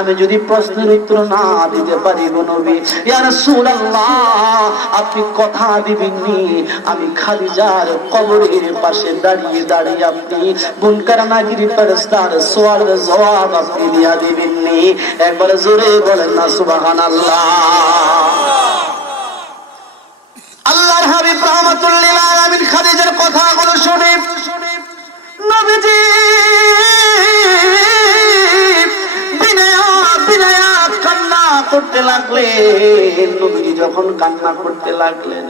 আমি যদি প্রশ্নের উত্তর না দিতে পারি আপনি কথা দিবেননি। আমি খাদিজার কবরের পাশে দাঁড়িয়ে দাঁড়িয়ে আপনি মুনকার নাকির ফেরেশতার সওয়ালের জবাব আপনি দিয়া দিবেননি। একবার জোরে বলেন না, সুবহানাল্লাহ। আল্লাহর হাবিব রহমাতুল্লিল আলামিন খাদিজার কথাগুলো শুনে নবীজি! করতে লাগলেন নবীজি যখন কান্না করতে লাগলেন,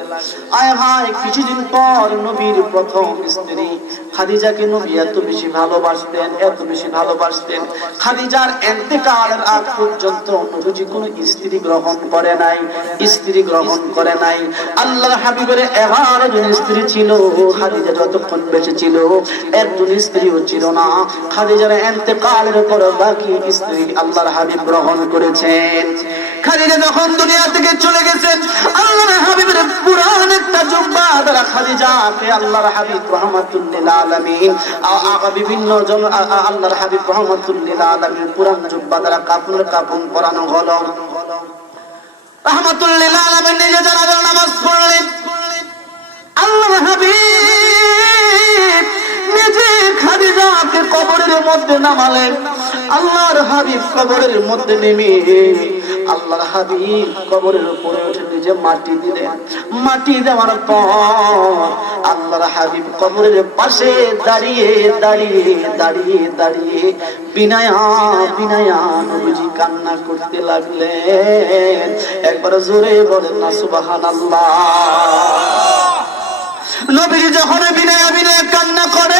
আয় হায়, কিছুদিন পর নবীর প্রথম স্ত্রী খাদিজাকে নবী এত বেশি ভালোবাসতেন, এত বেশি ভালোবাসতেন। খাদিজার এন্তেকালের আগ পর্যন্ত নবীজি কোনো স্ত্রী গ্রহণ করে নাই, স্ত্রী গ্রহণ করে নাই। আল্লাহর হাবিবের এগারো জন স্ত্রী ছিল, খাদিজা যতক্ষণ বেঁচে ছিল একজন স্ত্রীও ছিল না। খাদিজার এন্তেকালের পর বাকি স্ত্রী আল্লাহর হাবিব গ্রহণ করেছেন। খাদিজা যখন দুনিয়া থেকে চলে গেছেন, আল্লাহর হাবিবের পুরান একটা জুব্বা দ্বারা খাদিজাকে আল্লাহর হাবিব রহমাতুল্লিল আলামিন বিভিন্ন জন আল্লাহর হাবিব রহমাতুল্লিল আলামিন পুরান জুব্বা দ্বারা কাপড় কাপড় পরানো হলো। রহমাতুল্লিল আলামিন নিজে জানাজার নামাজ পড়লেন। আল্লাহর হাবিব নিজে খাদিজাকে কবরের মধ্যে নামালেন আল্লাহর হাবিব কবরের মধ্যে নেমে আল্লাহর হাবিব কবরের উপরে উঠে নিজে মাটি দিলেন মাটি দেওয়ার পর আল্লাহর হাবিব কবরের পাশে দাঁড়িয়ে দাঁড়িয়ে দাঁড়িয়ে দাঁড়িয়ে বিনায়া বিনায়া নবীজি কান্না করতে লাগলেন। একবার জোরে বলেন না সুবহানাল্লাহ। নবীজি যখন বিনয় বিনয় কান্না করে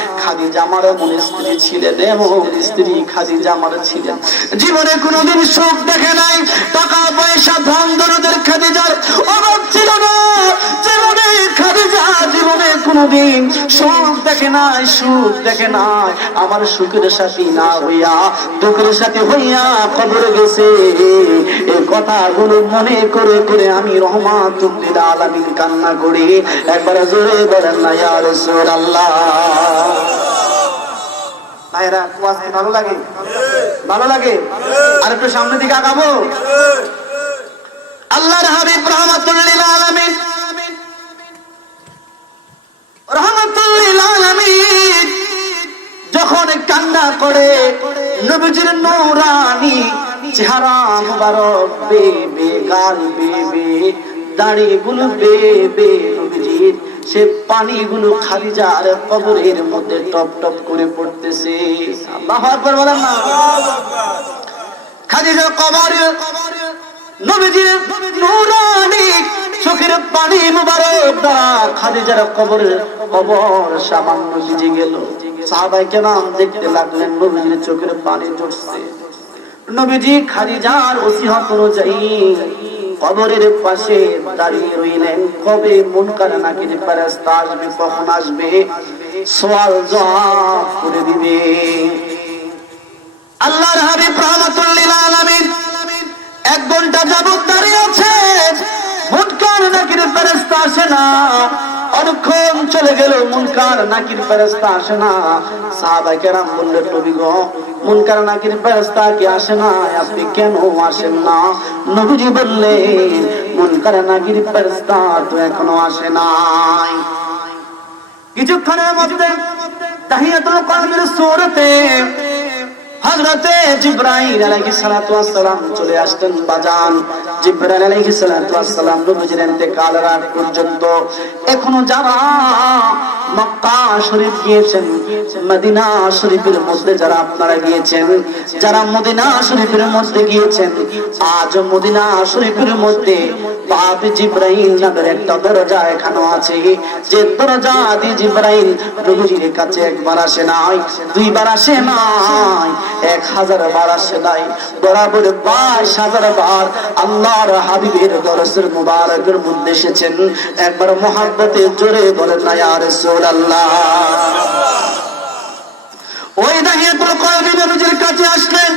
খাদিজা আমার স্ত্রী ছিলেন এমন স্ত্রী খাদিজা ছিলেন। জীবনে কোনোদিন সুখ দেখে নাই, টাকা, পয়সা, ধন দরদের খাদিজার অভাব ছিল না। জীবনে খাদিজা জীবনে কোনোদিন সুখ দেখে নাই, সুখ দেখে নাই। আমার সুখের সাথী না হইয়া, দুঃখের সাথী হইয়া কবর গেছে। এই কথাগুলো মনে করে করে আমি রহমাতুল্লিল আলামিন কান্না করি। একবার জোরে বলেন না, ইয়া রাসূলুল্লাহ। ভাইরা কি ভালো লাগে? ভালো লাগে? আর একটু দিকে আগাবো? হাবিব যখন কান্না করে, নবীজির নূরানি চেহারা মুবারক, বেবে গাল বেবে দাড়ি গুলো, বেবে নবীজির সে পানিগুলো আর কবরের মধ্যে টপ টপ করে পড়তেছে। আল্লাহু আকবার কবর চোখের পানি মুবারক খাদিজার কবর কবর সাহাবাই চোখের পানি ঝরছে। নবীজি খাদিজার ওসিহত অনুযায়ী কবরের পাশে দাঁড়িয়ে রইলেন। কবে মন কারে নাকি ফেরেশতা আসবে, কখন আসবে? সোয়াল জবাব করে দিবে। আল্লাহর হাবিব রহমাতুল্লিল আলামিন এক ঘণ্টা যাবত দাঁড়িয়ে আছে মুনকার নাকির ফেরেশতা আসে না। অনেকক্ষণ চলে গেল, মুনকার নাকির ফেরেশতা আসে না। সাহাবায়ে কেরাম বললেন, নবী গো, মুনকার নাকির ফেরেশতা কি আসে না? আপনি কেন আসেন না? নবীজি বললেন, মুনকার নাকির ফেরেশতা তো এখনও আসে নাই। কিছুক্ষণের মধ্যে তাহিয়াতুল কলবের সূরতে এখনও যারা গিয়েছেন, মদিনা শরীফের মধ্যে যারা আপনারা গিয়েছেন, যারা মদিনা শরীফের মধ্যে গিয়েছেন আজ মদিনা শরীফের মধ্যে বাপ জিব্রাইল নামের একটা দরজা এখানে আছে। যে দরজা দিয়ে জিব্রাইল নবীজির কাছে একবার আসে নাই, দুইবার আসে নাই, এক হাজার বার আসে নাই। বরাবর বাইশ হাজার বার আল্লাহর হাবিবের দরসের মুবারকের মধ্যে এসেছেন। একবার মহাব্বতে জোরে বলেন না, ইয়া রাসূলুল্লাহ। ওই দাহিয়াতুল কলবি নবীজির কাছে আসলেন,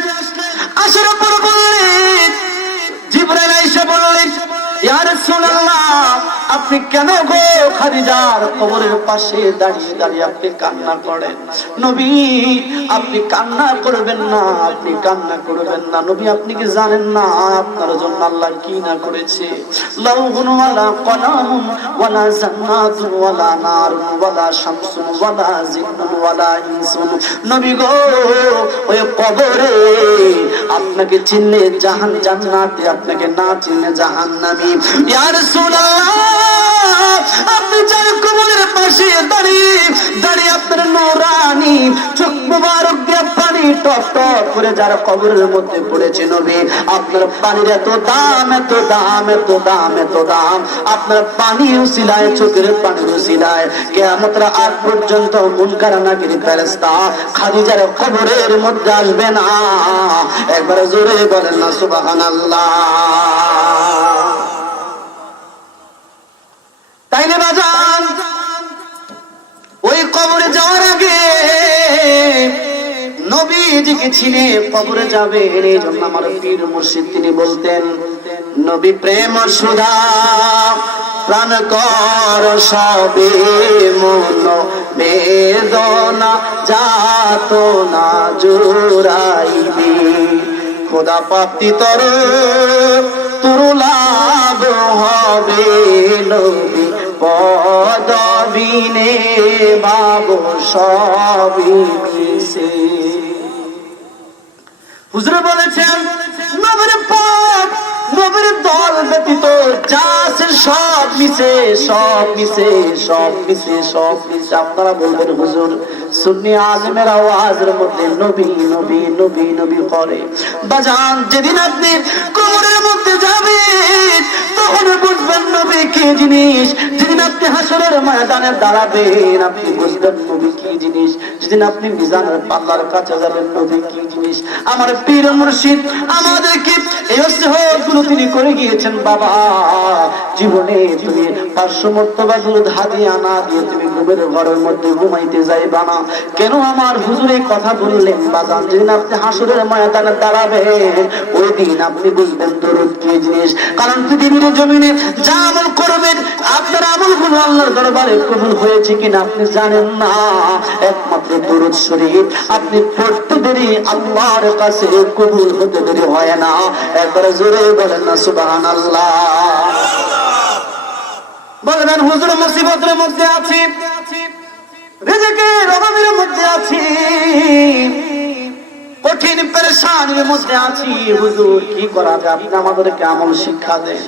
আসার পর বললেন, জিবরাইল এসে বললেন আপনি কেন গো খাদিজার কবরের পাশে দাঁড়িয়ে দাঁড়িয়ে আপনি কান্না করেন? নবী, আপনি কান্না করবেন না, আপনি কান্না করবেন না। নবী, আপনি কি জানেন না আপনার জন্য আল্লাহ কি না করেছে? লাউহুন ওয়ালা কলামুন ওয়ালা জান্নাতুন ওয়ালা নারুন ওয়ালা শামসুন ওয়ালা জিন্নুন ওয়ালা ইনসুন। নবী গো, ওই কবরে আপনাকে চিনলে জাহান জান্নাতে, আপনাকে না চিনলে জাহান্নামী। ইয়া রাসূলুল্লাহ আপনি যার কবরের পাশে দাঁড়িয়ে দাঁড়িয়ে আপনার নোরানি, চোখ মুবারক পানি টপ টপ করে যার কবরের মধ্যে পড়েছে নবী। আপনার পানির এত দাম এত দাম এত দাম এত দাম। আপনার পানি উসিলায়, চোখের পানির উসিলায়। পর্যন্ত মুনকার নাগিরি ফেরেস্তা খাদিজার কবরের মধ্যে আসবে না। একবার জোরে বলেন না, সুবহানাল্লাহ। তাইলে বাজান, ওই কবরে যাওয়ার আগে তিনি বলতেন, নবী প্রেম সুধা প্রাণ কর সবে মন, বেদনা যাত না জোরাইবি খোদা প্রাপ্তি তর তোর লাভ হবে নবী। পদবিনে মিশে। হুজুর বলেছেন, নবীর পথ নবীর দল ব্যতীত সব মিশে সব মিশে সব মিশে সব মিশে। আপনারা বলবেন, হুজুর সুন্নি আজমের আওয়াজের মধ্যে নবী নবী নবী নবী করে। বাজান, যেদিন আপনি কোমরের মধ্যে তখন বুঝবেন নবী কি জিনিস। যেদিন আপনি হাসরের ময়দানে দাঁড়াবেন, আপনি বুঝবেন নবী কি জিনিস। যেদিন আপনি মিজানের পাল্লার কাছে যাবেন, নবী কি জিনিস। আমার পীর মুর্শিদ, আমাদেরকে এই তিনি করে গিয়েছেন, বাবা। জীবনে তুমি হয়েছে কিনা আপনি জানেন না। একমাত্র দরুদ আপনি পড়তে দেরি কাছে কবুল হতে দেরি হয় না। একবারে জোরে বলেন না, সুবহানাল্লাহ। বলবেন, হুজুর, মুসিবতের মধ্যে আছি। অভাবের মধ্যে আছি। কঠিন পেরেশানির মধ্যে আছি। হুজুর, কি করা যায়? আপনি আমাদেরকে আমল শিক্ষা দেন।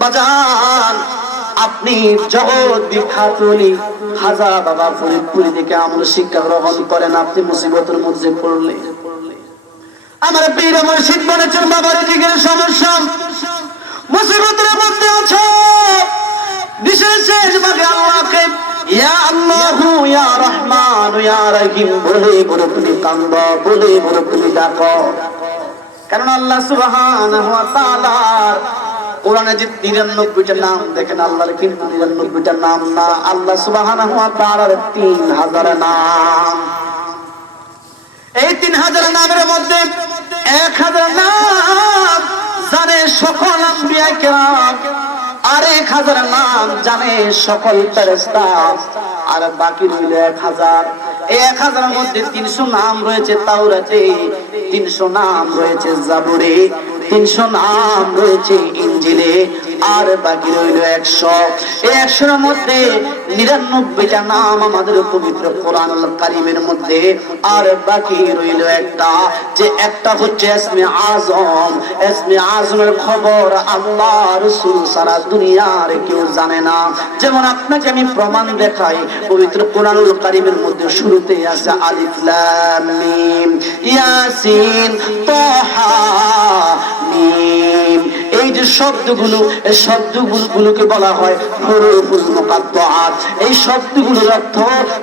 বাজান, আপনি জগৎ বিখ্যাত বাবা ফরিদপুরি আমল শিক্ষা গ্রহণ করেন, আপনি মুসিবতের মধ্যে পড়লে। আমার পীর মুর্শিদ বলেছেন, বাবার দিকে সমস্যা। মুসিবতের মধ্যে আছো ভাবে আল্লাহকে ইয়া আল্লাহ ইয়া রহমান ইয়া রহিম বলে সকল আর এক হাজার নাম জানে সকল ফেরেস্তা আর বাকি রইল এক হাজার। এক হাজারের মধ্যে তিনশো নাম রয়েছে তাওরাতে, তিনশো নাম রয়েছে জাবুরে, তিনশো নাম রয়েছে ইঞ্জিলে আর বাকি রইল একশো। এই একশোর মধ্যে নিরানব্বইটা নাম আমাদের পবিত্র কোরআন কারিমের মধ্যে। আর বাকি রইল একটা, যে একটা হচ্ছে এসমে আজম। এসমে আজমের খবর আল্লাহ রসুল সারা দুনিয়ার কেউ জানে না। যেমন আপনাকে আমি প্রমাণ দেখাই, পবিত্র কোরআনুল কারিমের মধ্যে শুরুতে আছে আলিফ লাম মিম, ইয়াসিন, তাহা মিম। এই যে শব্দগুলো, এই শব্দগুলোকে বলা হয় হরফুল মুকাদ্দাত এই শব্দগুলোর অর্থ,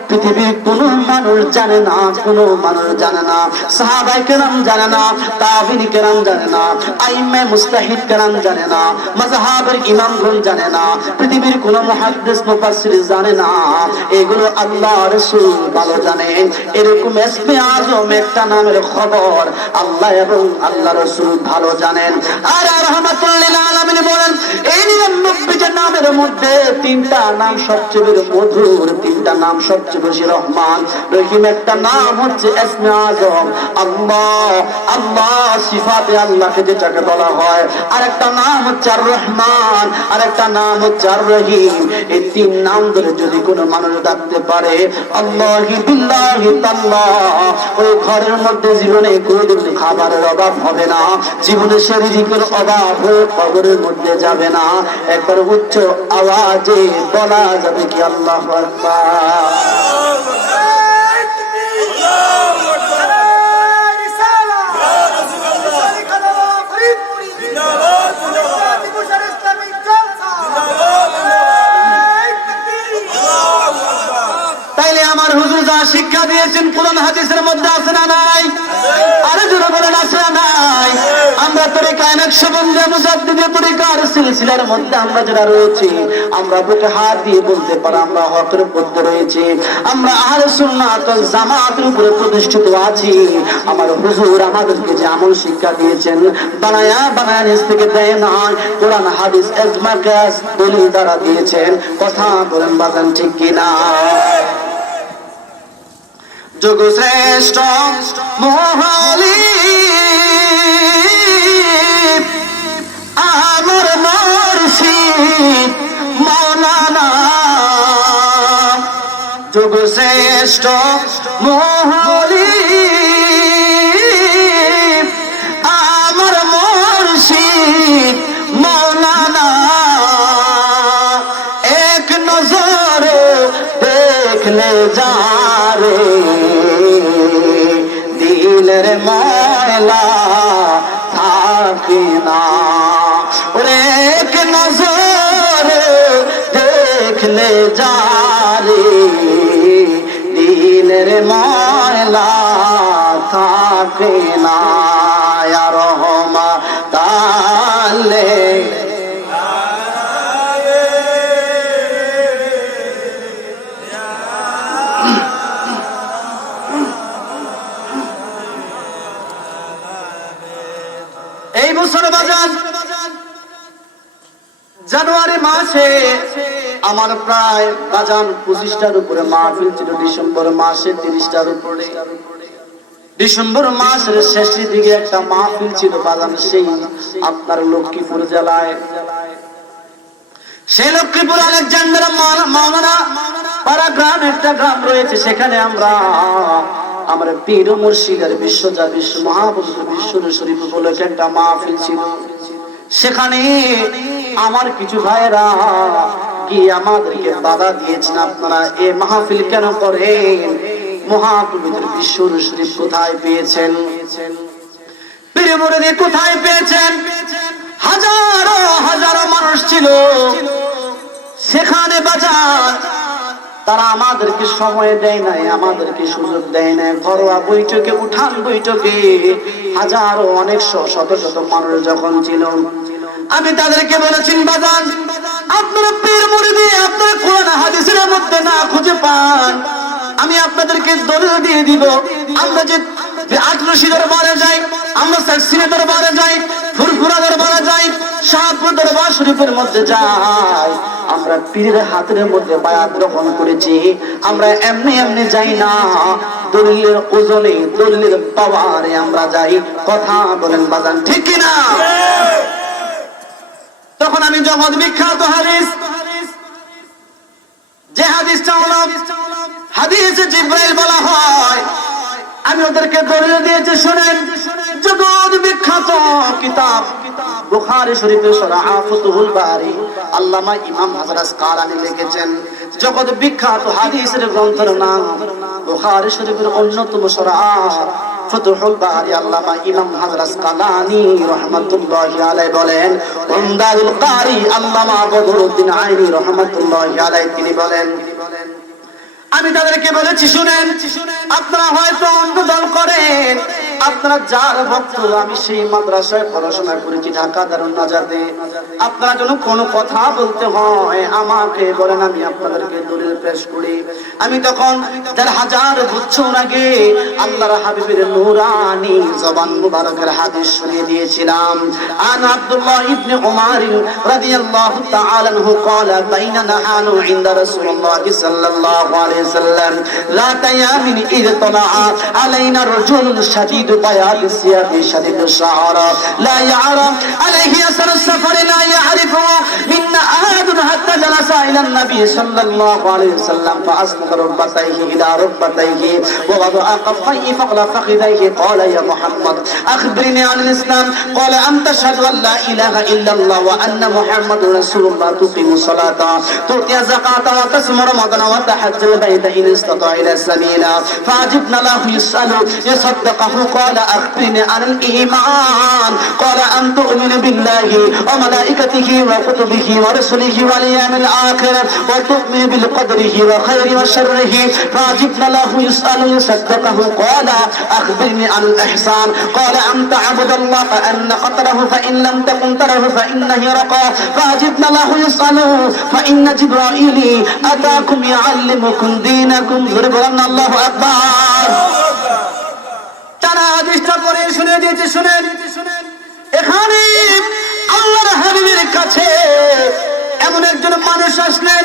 পৃথিবীর কোনো মানুষ জানে না, কোনো মানুষ জানে না, সাহাবাই কেরাম জানে না, তাবিন কেরাম জানে না, আইমে মুস্তাহিদ কেরাম জানে না মাজহাবের ইমামগণ জানে না, পৃথিবীর কোন মুহাদ্দিস, মুফাসসির জানে না। এগুলো আল্লাহ রাসূল ভালো জানেন। এরকম ইসমে আজম একটা নামের খবর আল্লাহ এবং আল্লাহ রাসূল ভালো জানেন। আর রহমাতুল বলেন এই নিরানব্বইটা নামের মধ্যে তিনটা নাম সবচেয়ে মধুর। নাম সবচেয়ে বেশি রহমান। রহিম একটা নাম হচ্ছে ইসমে আজম। সিফাতে আল্লাহকে বলা হয়। আর একটা নাম হচ্ছে আর রহমান আর একটা নাম হচ্ছে আর রহিম এই তিন নাম ধরে যদি কোনো মানুষ ডাকতে পারে, আল্লাহি বিল্লাহি তাল্লাহ, ওই ঘরের মধ্যে জীবনে কোনোদিন খাবারের অভাব হবে না, জীবনে রিজিকের অভাব হয়ে কবরের মধ্যে যাবে না। একবার উচ্চ আওয়াজে বলা যাবে কি আল্লাহ আকবার? তাইলে আমার হুজুর যা শিক্ষা দিয়েছেন কোরআন হাদিসের মধ্যে আছে না নাই? আরে জোরে বলেন, আছে না নাই? প্রতিষ্ঠিত আছি। আমার হুজুর আমাদেরকে যে আমল শিক্ষা দিয়েছেন, বানায়া বানায়া নিজ থেকে দেয় না কোরআন, হাদিস দ্বারা দিয়েছেন। কথা বলেন বাজান ঠিক কিনা? যোগ শ্রেষ্ঠ মহালি মৌলানা। যোগ শ্রেষ্ঠ মহালি আমার মর্শিদ মৌলানা। এক নজর দেখলে যা রে দিলের ময়লা থাকে না। দেখলে যা রে দিলের ময়লা থাকে না রহমা তালে এই বছর বাজার জানুয়ারি মাসে আমার প্রায় বাজান পঁচিশটার উপরে, মাহফিল ছিল ডিসেম্বর মাসে তিরিশটার উপরে। ডিসেম্বর মাসের শেষের দিকে একটা মাহফিল ছিল বাজান সেই আপনার লক্ষ্মীপুর জেলায়। সেই লক্ষ্মীপুর আলেকজান্ডার মাওলানা পাড়া গ্রাম একটা গ্রাম রয়েছে, সেখানে আমরা আমরা পীর মুর্শিদের বিশ্বজা বিশ্ব মহাপুরুষ বিশ্ব শরীফ উপলক্ষে একটা মাহফিল ছিল। সেখানে আমার কিছু ভাইরা গিয়ে আমাদেরকে বাধা দিয়েছেন আপনারা। এ মাহফিল কেন করেন? বিশ্ব শরীফ কোথায় পেয়েছেন? কোথায় পেয়েছেন? হাজারো হাজারো মানুষ ছিল। সেখানে বাজার। তারা আমাদেরকে সময় দেয় নাই, আমাদেরকে সুযোগ দেয় নাই। ঘরোয়া বৈঠকে, উঠান বৈঠকে হাজারো, অনেক শত শত মানুষ যখন ছিল আমি তাদেরকে বলেছি, বাজান, আপনারা পীর মুরিদি, আপনারা কোরআন হাদিসের মধ্যে না খুঁজে পান। আমি আপনাদেরকে দলিল দিয়ে দিব। আমরা যে আটরশি দরবারে যাই, আমরা সাকসিনে দরবারে যাই, ফুরফুরা দরবারে যাই শাহপুর দরবার শরীফের মধ্যে যাই। আমরা পীরের হাতের মধ্যে বায়াত গ্রহণ করেছি। আমরা এমনি এমনি যাই না। দলিলের ওজনে, দলিলের পাওয়ারে আমরা যাই। কথা বলেন, বাজান, ঠিক কিনা? তখন আমি জগৎ বিখ্যাত হাদিস, যে হাদিসটা হলো, হাদিস জিব্রাইল বলা হয়, আমি ওদেরকে দলিল দিয়েছি, শুনেন। বিখ্যাত কিতাব। বারি। আল্লামা ইমাম লিখেছেন, জগৎ বিখ্যাত হাদিসের গ্রন্থের নাম শরীফের অন্যতম আল্লামা ইমাম কালানি বলেন আল্লামা বদরুদ্দিন আইনি তিনি বলেন। আমি তাদেরকে বলেছি, শুনেন, আপনারা হয়তো অন্য দল করেন আপনারা যার ভক্ত, আমি সেই মাদ্রাসায় পড়াশোনা করেছি ঢাকা দারুণ নাজাদে আপনারা যেন কোনো কথা বলতে হয়, আমাকে বলেন, আমি আপনাদেরকে দলিল পেশ করি। আমি তখন যার হাজার বছর আগে আল্লাহর হাবিবের নুরানি জবান মুবারকের হাদিস শুনিয়ে দিয়েছিলাম। আন আব্দুল্লাহ ইবনে উমার রাদিয়াল্লাহু তাআলা আনহু ক্বালা, বাইনা নাহানু ইনদা রাসূলুল্লাহ সাল্লাল্লাহু আলাইহি ওয়াসাল্লাম লা তায়ামিন ইদ তালা আলাইনা রাজুল শাদীদ رجل شديد بياض الثياب شديد الشعر لا يعرف عليه أثر السفر لا يعرفه. منا أحد حتى جلس إلى النبي صلى الله عليه وسلم فأسند ركبتيه إلى ركبتيه ووضع كفيه فوق فخذيه. قال يا محمد أخبرني عن الإسلام. قال أن تشهد أن لا إله إلا الله وأن محمد رسول الله. تقيم الصلاة تؤتي الزكاة وتصوم رمضان وتحج البيت إن استطاع إلى السبيل فعجبنا له يسأل يصدقه قال أخبرني عن الإيمان. قال أن تؤمن بالله وملائكته وكتبه ورسله واليوم الآخر وتؤمن بالقدره وخير وشره. فعجبنا له يسأل يصدقه. قال أخبرني عن الإحسان. قال أن تعبد الله فأن قتله فإن لم تكن تره فإنه يرقى فعجبنا له يسأل فإن جبرائيل أتاكم يعلمكم دينكم. ضربنا الله أكبر. তারা আদিষ্টা করে শুনে দিয়েছে, শুনেন। এখানে আল্লাহর হাবিবের কাছে এমন একজন মানুষ আসলেন,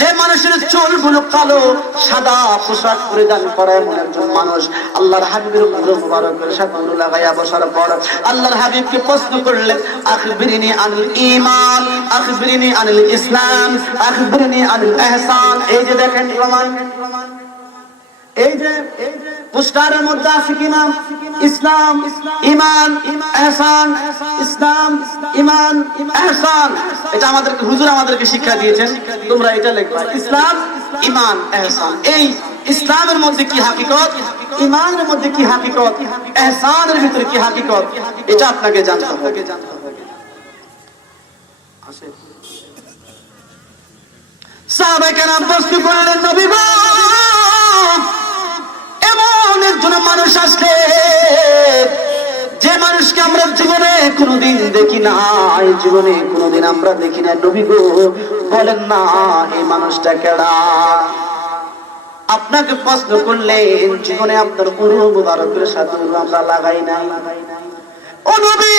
যে মানুষের চুলগুলো কালো, সাদা পোশাক পরিধান করে এমন একজন মানুষ। আল্লাহর হাবিবের মুখ মুবারকের সাথে লাগাইয়া বসার পর আল্লাহর হাবিবকে প্রশ্ন করলেন, আখবিরিনি আনিল ঈমান, আখবিরিনি আনিল ইসলাম, আখবিরিনি আনিল ইহসান এই যে দেখেন প্রমাণ এই যে পোস্টারের মধ্যে আছে কি নাম ইসলাম ইমান এহসান, ইসলাম ইমান এহসান। এটা আমাদেরকে, হুজুর আমাদেরকে শিক্ষা দিয়েছেন। তোমরা এটা লিখবা। ইসলাম ইমান এহসান। এই ইসলামের মধ্যে কি হাকিকত? ইমানের মধ্যে কি হাকিকত? এহসানের ভিতরে কি হাকিকত? এটা আপনাকে জানতে হবে। সাহাবায়ে কেরাম প্রশ্ন করলেন, নবী গো! একজন মানুষ আসলে, যে মানুষকে আমরা জীবনে কোনোদিন দেখি না এই জীবনে কোনোদিন আমরা দেখি না নবী গো, বলেন না, এই মানুষটা কেডা? আপনাকে প্রশ্ন করলেন, জীবনে আপনার গুরু মুবারকের সাথে আমরা লাগাই নাই। ও নবী,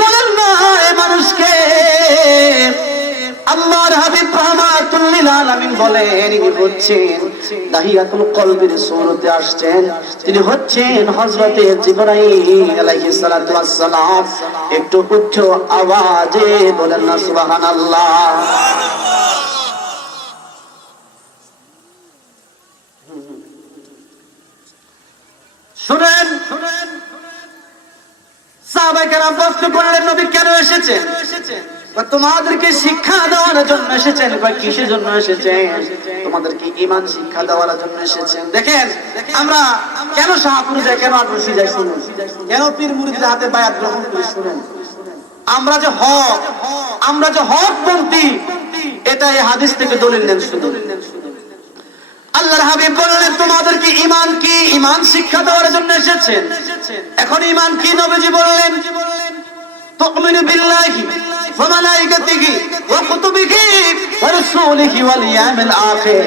বলেন না, এই মানুষকে আল্লাহর হাবিব রহমাতুল লিল আলামিন বলেন, ইনি হচ্ছেন দাহিয়াতুল কলবের সূরতে আসছেন। তিনি হচ্ছেন হযরতে জিবরাইল আলাইহিস সালাতু ওয়াস সালাম একটু উচ্চ আওয়াজে বলেন না, সুবহানাল্লাহ। শুনেন শুনেন। সাহাবায়ে কেরাম প্রশ্ন করলেন, নবী কেন এসেছেন? তোমাদেরকে শিক্ষা দেওয়ার জন্য এসেছেন? বা কিসের জন্য এসেছেন? তোমাদেরকে ইমান শিক্ষা দেওয়ার জন্য এসেছেন। দেখেন, আমরা কেন শাহপুরে যাই, কেন আগ্রসী যাই, শুনুন। কেন পীর মুরিদের হাতে বায়াত গ্রহণ করি, শুনেন। আমরা যে হক, আমরা যে হক পন্থী এটা এই হাদিস থেকে দলিল নেন শুধু। আল্লাহর হাবিব বললেন, তোমাদেরকে ইমান কি? ইমান শিক্ষা দেওয়ার জন্য এসেছেন? এখন ইমান কি নবীজি বললেন? تؤمن بالله وملائكته وكتبه ورسوله واليوم الآخر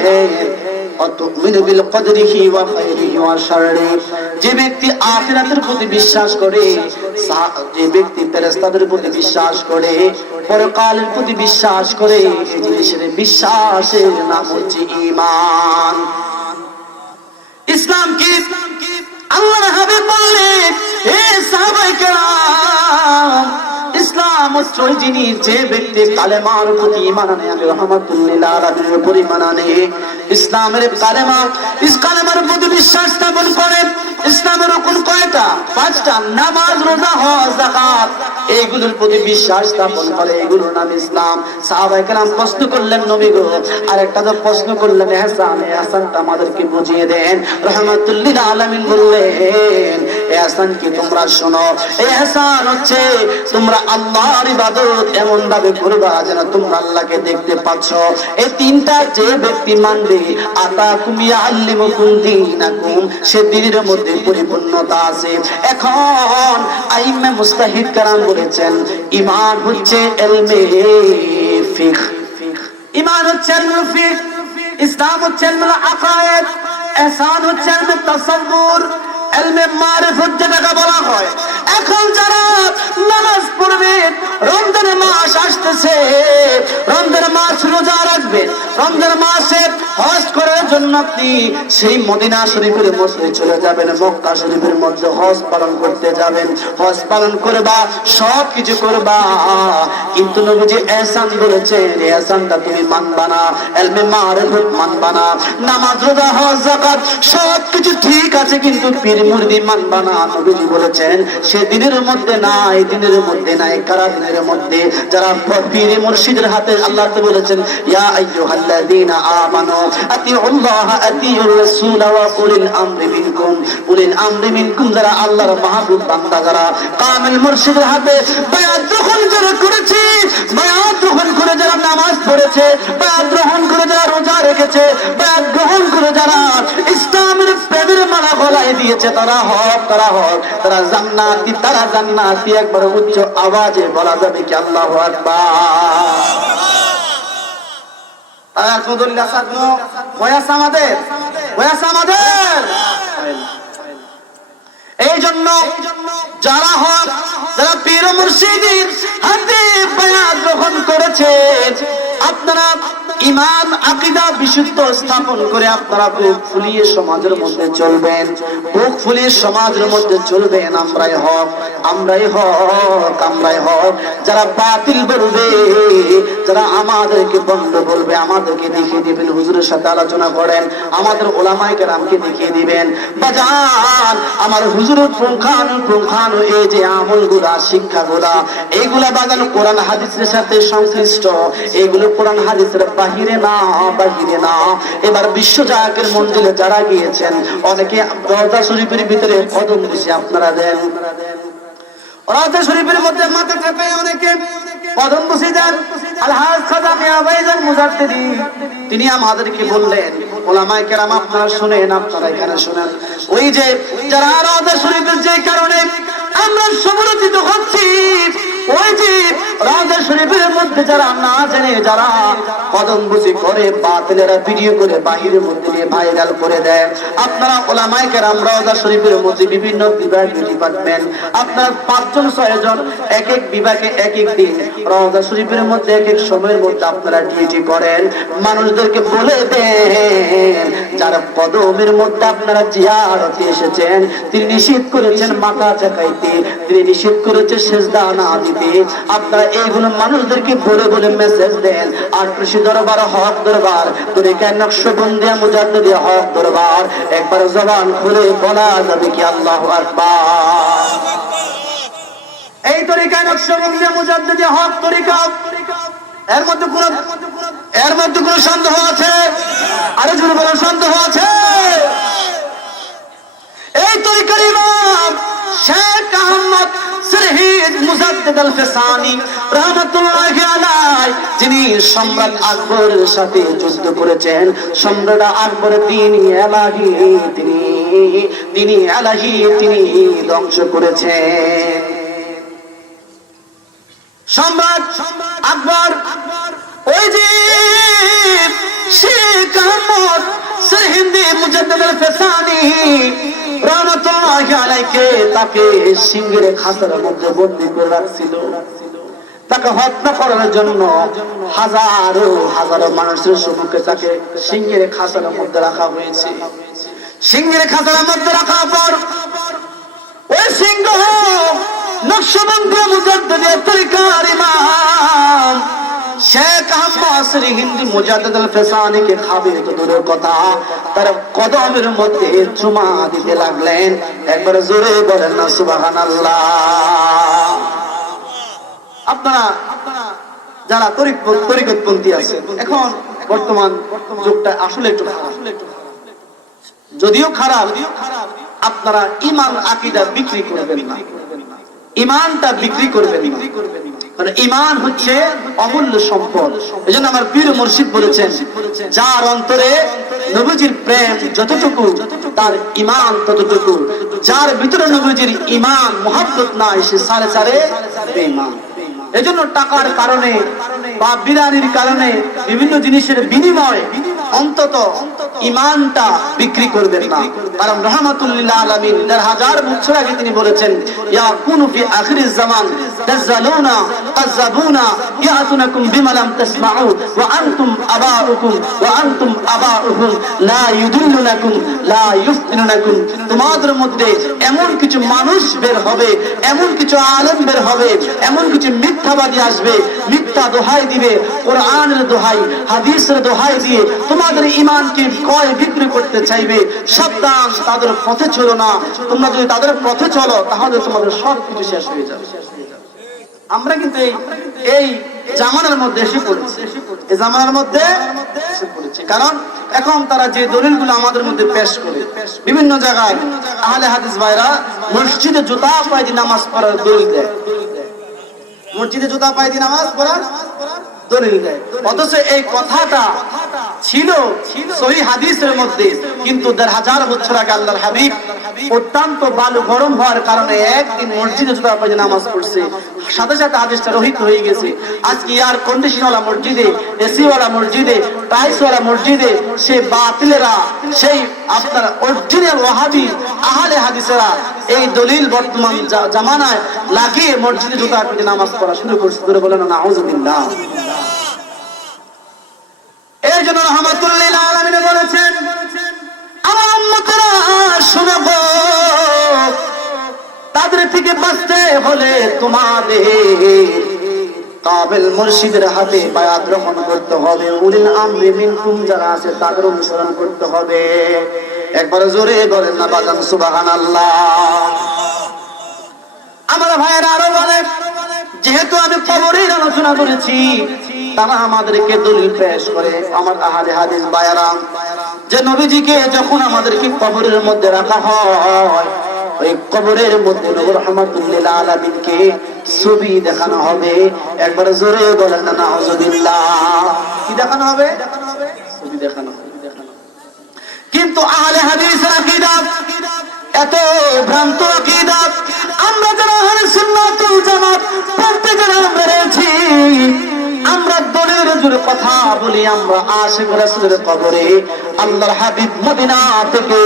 وتؤمن بالقدره وخيره وشره যে ব্যক্তি আখিরাতের প্রতি বিশ্বাস করে সা- যে ব্যক্তি ফেরেশতাদের প্রতি বিশ্বাস করে পরকালের প্রতি বিশ্বাস করে এই জিনিসের বিশ্বাসের নাম হচ্ছে ঈমান ইসলাম কি আল্লাহর হাবিব বললেন এ সাহাবাই কেরাম এইগুলোর প্রতি বিশ্বাস স্থাপন করে এগুলোর নাম ইসলাম। সাহাবায়ে প্রশ্ন করলেন, নবী গো আর একটা তো প্রশ্ন করলেন এই এহসানটা আমাদেরকে বুঝিয়ে দেন। রহমাতুল্লিল আলামিন বললেন, এহসান কি তোমরা শোনো? এই এহসান হচ্ছে তোমরা আল্লাহর ইবাদত এমন ভাবে করবা যেন তোমরা আল্লাহকে দেখতে পাচ্ছ। এই তিনটা যে ব্যক্তি মানবে, আতা কুমিয়া আল্লিমুকুম দীনাকুম, সে দিনের মধ্যে পরিপূর্ণতা আছে। এখন আইমে মুস্তাহিদ কারাম বলেছেন, ইমান হচ্ছে এলমে ফিক ইমান হচ্ছে ফিক ইসলাম হচ্ছে এলমে আকায়েদ, এহসান হচ্ছে এলমে এলমে মারিফত যেটাকে বলা হয়। এখন যারা নামাজ পড়বে রমজানের মাস আসতেছে। রমজানের মাস রোজা রাখবে। মাসে হজ করার জন্য আপনি সেই মদিনা শরীফের চলে যাবেন, মক্কা শরীফের মধ্যে হজ পালন করতে যাবেন। হজ পালন করবা সব কিছু করবা। কিন্তু নবীজি এহসান বলেছেন এহসানটা তুমি মানবা না, এলমে মারিফত মানবা না। নামাজ রোজা, হজ, যাকাত সব কিছু ঠিক আছে, কিন্তু পীর মুরদি মানবা না নবীজি বলেছেন সে দিনের মধ্যে নাই, দিনের মধ্যে নাই, কারা দিনের মধ্যে? যারা পীর মুর্শিদের হাতে আল্লাহ তো বলেছেন, ইয়া আইয়ুহাল্লাযীনা আমানু আতিউল্লাহ, আতিউর রাসূল ওয়া উলিল আমরি মিনকুম। উলিল আমরি মিনকুম যারা আল্লাহর মাহবুব বান্দা, যারা কামিল মুর্শিদের হাতে বায়াত গ্রহণ যারা করেছে, বায়াত গ্রহণ করে যারা নামাজ পড়েছে, বায়াত গ্রহণ করে যারা রোজা রেখেছে, বায়াত গ্রহণ করে যারা ইসলামের প্রেমের মালা গলায় দিয়েছে তারা হক তারা হক। তারা জান্নাতি তারা জান্নাতি। একবার উচ্চ আওয়াজে বলা যাবে কি আল্লাহ আমাদের আমাদের। এই জন্য যারা হক যারা পীর মুর্শিদের হাতে বায়াত গ্রহণ করেছে, আপনারা ইমান আকিদা বিশুদ্ধ স্থাপন করে আপনারা বুক ফুলিয়ে সমাজের মধ্যে চলবেন, বুক ফুলিয়ে সমাজের মধ্যে চলবেন, আমরাই হক আমরাই হক আমরাই হক। যারা বাতিল বলবে, যারা আমাদেরকে বন্ধ বলবে, আমাদেরকে দেখিয়ে দিবেন, হুজুরের সাথে আলোচনা করেন, আমাদের ওলামাই কেরামকে দেখিয়ে দিবেন। বাজান, আমার হুজুরের পুঙ্খানু পুঙ্খানু এই যে আমলগুলা, শিক্ষাগুলা, এইগুলা বাগান কোরআন হাদিসের সাথে সংশ্লিষ্ট। এইগুলো কোরআন হাদিসের বাহিরে না বাহিরে না। এবার বিশ্ব জায়গের মন্দিরে যারা গিয়েছেন, অনেকে রওজা শরীফের ভিতরে কদম বেশি আপনারা দেন। রওজা শরীফের মধ্যে মাথা চেপে অনেকে কদম বসে যান আলহাজ খাজা মিয়া ভাইজান মুজাদ্দিদি, তিনি আমাদেরকে বললেন ওলামায়ে কেরাম আপনারা শুনেন, আপনারা এখানে শুনেন। ওই যে যারা রাজা শরীফের যে কারণে আমরা সমালোচিত হচ্ছি, ওই যে রাজা শরীফের মধ্যে যারা না জেনে, যারা কদম বুঝি করে, বাতিলেরা ভিডিও করে মধ্যে ভাইরাল করে আপনারা ওলামাই শরীফের মধ্যে বিভিন্ন ডিপার্টমেন্ট আপনার পাঁচজন, ছয়জন এক এক বিভাগে এক এক দিন রাজা শরীফের মধ্যে এক এক সময়ের মধ্যে আপনারা ডিউটি করেন। মানুষদেরকে বলে দেন, যারা কদমের মধ্যে আপনারা জিয়ারতে এসেছেন, তিনি নিষেধ করেছেন মাথা চাকাইতে তিনি নিষেধ করেছে সেজদা না দিতে। আপনারা এইগুলো মানুষদেরকে বলে বলে মেসেজ দেন। আর দরবার, হক দরবার। তরিকা নকশবন্দিয়া মুজাদ্দিয়া হক দরবার? একবার জবান খুলে বলা যাবে কি আল্লাহ আকবার। এই তরিকায় নকশবন্দিয়া মুজাদ্দিয়া হক তরিকা। এর মধ্যে কোন এর মধ্যে কোন সন্দেহ আছে? আরও জোরে বলার সন্দেহ আছে? এই তরিকার ইমাম শেখ আহমদ সিরহিদ মুজাদ্দিদ সম্রাট আকবরের সাথে যুদ্ধ করেছেন। সম্রাট আকবর তিনি এলাহি তিনি তিনি এলাহি তিনি ধ্বংস করেছেন। সম্রাট আকবর তাকে সিংহের খাঁচার মধ্যে হত্যা করার জন্য হাজারো হাজারো মানুষের সম্মুখে তাকে সিংহের মধ্যে রাখা হয়েছে। সিংহের খাঁচার মধ্যে রাখার পর ওই সিংহ নকশবন্দিয়া মুজাদ্দিদিয়া তরিকার ইমাম শেখ দূরের কথা। তার কদমের মধ্যে চুমা দিতে লাগলেন। একবার জোরে বলেন না, সুবহানাল্লাহ। আপনারা, যারা তরিকতপন্থী আছে, এখন বর্তমান যুগটা আসলে একটু খারাপ। যদিও খারাপ, আপনারা ইমান, আকিদা বিক্রি করবেন না। ইমানটা বিক্রি করবেন না। মানে ইমান হচ্ছে অমূল্য সম্পদ। এই জন্য আমার পীর মুর্শিদ বলেছেন, যার অন্তরে নবীজির প্রেম যতটুকু, তার ইমান ততটুকু। যার ভিতরে নবীজির ইমান মহাব্বত নাই, সে সারে সারে বেঈমান। এজন্য টাকার কারণে বা বিরানির কারণে বিভিন্ন জিনিসের বিনিময় অন্তত ইমানটা বিক্রি করবেন না। কারণ রহমাতুল্লাহ আলামিন দেড় হাজার বছর আগে তিনি বলেছেন ইয়া কুনু ফি জামান ইয়াতুনাকুম তাসমাউ, ওয়া আনতুম আবাউকুম, ওয়া আনতুম আবাউহুম, লা লা ইফতিনুনাকুম তোমাদের মধ্যে এমন কিছু মানুষ বের হবে, এমন কিছু আলেম বের হবে, এমন কিছু মিথ্যাবাদী আসবে মিথ্যা দোহাই দিবে, কোরআনের দোহাই, হাদিসের দোহাই দিয়ে তোমাদের ইমানকে কয় বিক্রি করতে চাইবে। সাবধান, তাদের পথে চলো না। তোমরা যদি তাদের পথে চলো, তাহলে তোমাদের সব কিছু শেষ হয়ে যাবে। আমরা কিন্তু এই জামানার মধ্যে এসে পড়েছি। এই জামানার মধ্যে কারণ এখন তারা যে দলিলগুলো আমাদের মধ্যে পেশ করে, বিভিন্ন জায়গায় আহলে হাদিস ভাইরা মসজিদে জুতা পায়ে নামাজ পড়ার দলিল দেয়। মসজিদে জুতা পায়ে দিয়ে। নামাজ একদিন মসজিদে আজকে বাতিলেরা, সেই আপনার অরিজিনাল ওয়াহাবি, আহলে হাদিসেরা এই দলিল বর্তমান জামানায় লাগিয়ে মসজিদে জুতা পেতে নামাজ পড়া শুরু করছে। ধরে বলেন না তাদের থেকে তোমাদের কাবেল হাতে গ্রহণ করতে হবে। যারা আছে তাদের অনুসরণ করতে হবে। একবার জোরে বলেন না বাজান, সুবহানাল্লাহ। আমার ভাইয়ের আরও বলে যেহেতু আমি কবরের আলোচনা করেছি, তারা আমাদেরকে দলিল পেশ করে। আমার আহারে হাদিস বায়ারাম, যে নবীজিকে যখন আমাদেরকে কবরের মধ্যে রাখা হয়, ওই কবরের মধ্যে নবী রহমাতুল্লিল আলামিনকে ছবি দেখানো হবে। একবার জোরে বলেন না, নাউজুবিল্লাহ। কি দেখানো হবে? ছবি দেখানো হবে। কিন্তু আহলে হাদিসের আকীদা এত ভ্রান্ত আকীদা আমরা যারা আহলে সুন্নাত ওয়াল জামাত, পড়তে যারা মেরেছি আমরা দলের জুড়ে কথা বলি, আমরা আশিক রাসূলের কবরে আল্লাহর হাবিব মদিনা থেকে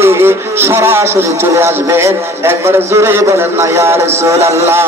সরাসরি চলে আসবেন। একবার জোরে বলেন না, ইয়া রাসূলুল্লাহ।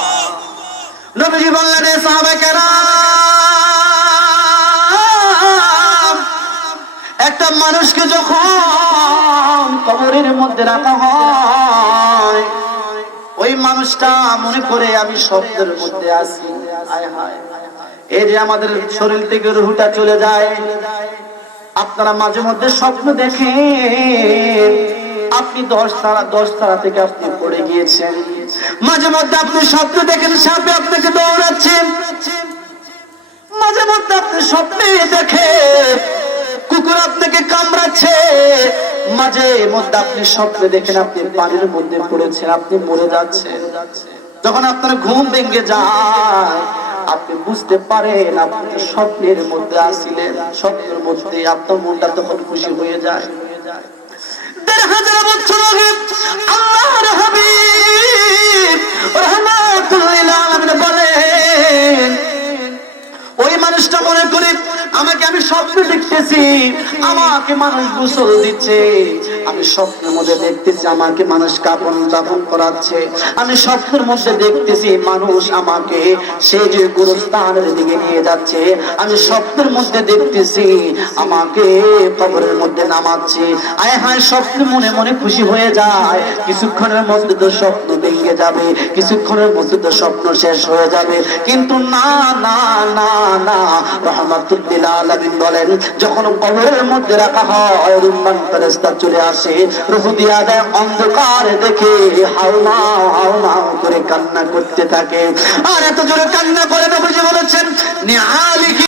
নবীজি বললেন, "এ একটা মানুষকে যখন কবরের মধ্যে রাখা হয়, ওই মানুষটা মনে করে আমি শব্দের মধ্যে আয় হায়। এই যে আমাদের শরীর থেকে রুহুটা চলে যায়। আপনারা মাঝে মধ্যে স্বপ্ন দেখেন আপনি দশ তারা দশ তারা থেকে আপনি পড়ে গিয়েছেন। মাঝে মধ্যে আপনি স্বপ্ন দেখেন, সাপে আপনাকে দৌড়াচ্ছেন মাঝে মধ্যে আপনি স্বপ্নে দেখে, কুকুর আপনাকে কামড়াচ্ছে। মাঝে মধ্যে আপনি স্বপ্নে দেখেন, আপনি পানির মধ্যে পড়েছেন, আপনি মরে যাচ্ছেন। যখন আপনার ঘুম ভেঙে যায়, আপনি বুঝতে পারেন, আপনি স্বপ্নের মধ্যে আসিলেন। স্বপ্নের মধ্যে আপনার মনটা তখন খুশি হয়ে যায়। হাজার বছর আগে আল্লাহর হাবিব রহমাতুল্লিল আলামিন ওই মানুষটা মনে করে আমাকে আমি স্বপ্ন দেখতেছি, আমাকে মানুষ গোসল দিচ্ছে। আমি স্বপ্নের মধ্যে দেখতেছি, আমাকে মানুষ কাপন দাপন করাচ্ছে। আমি স্বপ্নের মধ্যে দেখতেছি, মানুষ আমাকে সে যে গুরুস্থানের দিকে নিয়ে যাচ্ছে। আমি স্বপ্নের মধ্যে দেখতেছি, আমাকে কবরের মধ্যে নামাচ্ছে। আয় হায়, স্বপ্ন মনে মনে খুশি হয়ে যায়। কিছুক্ষণের মধ্যে তো স্বপ্ন ভেঙে যাবে, কিছুক্ষণের মধ্যে তো স্বপ্ন শেষ হয়ে যাবে। কিন্তু না না না না, রহমাতুল্লিল আলামিন বলেন, যখন কবরের মধ্যে রাখা হয়, রুম্মান ফেরেশতা চলে আসে। রুহু দিয়া দেয় অন্ধকার দেখে হাউমাও হাউমাও করে কান্না করতে থাকে। আর এত জোরে কান্না করে নবীজি বলেছেন নিআলিহি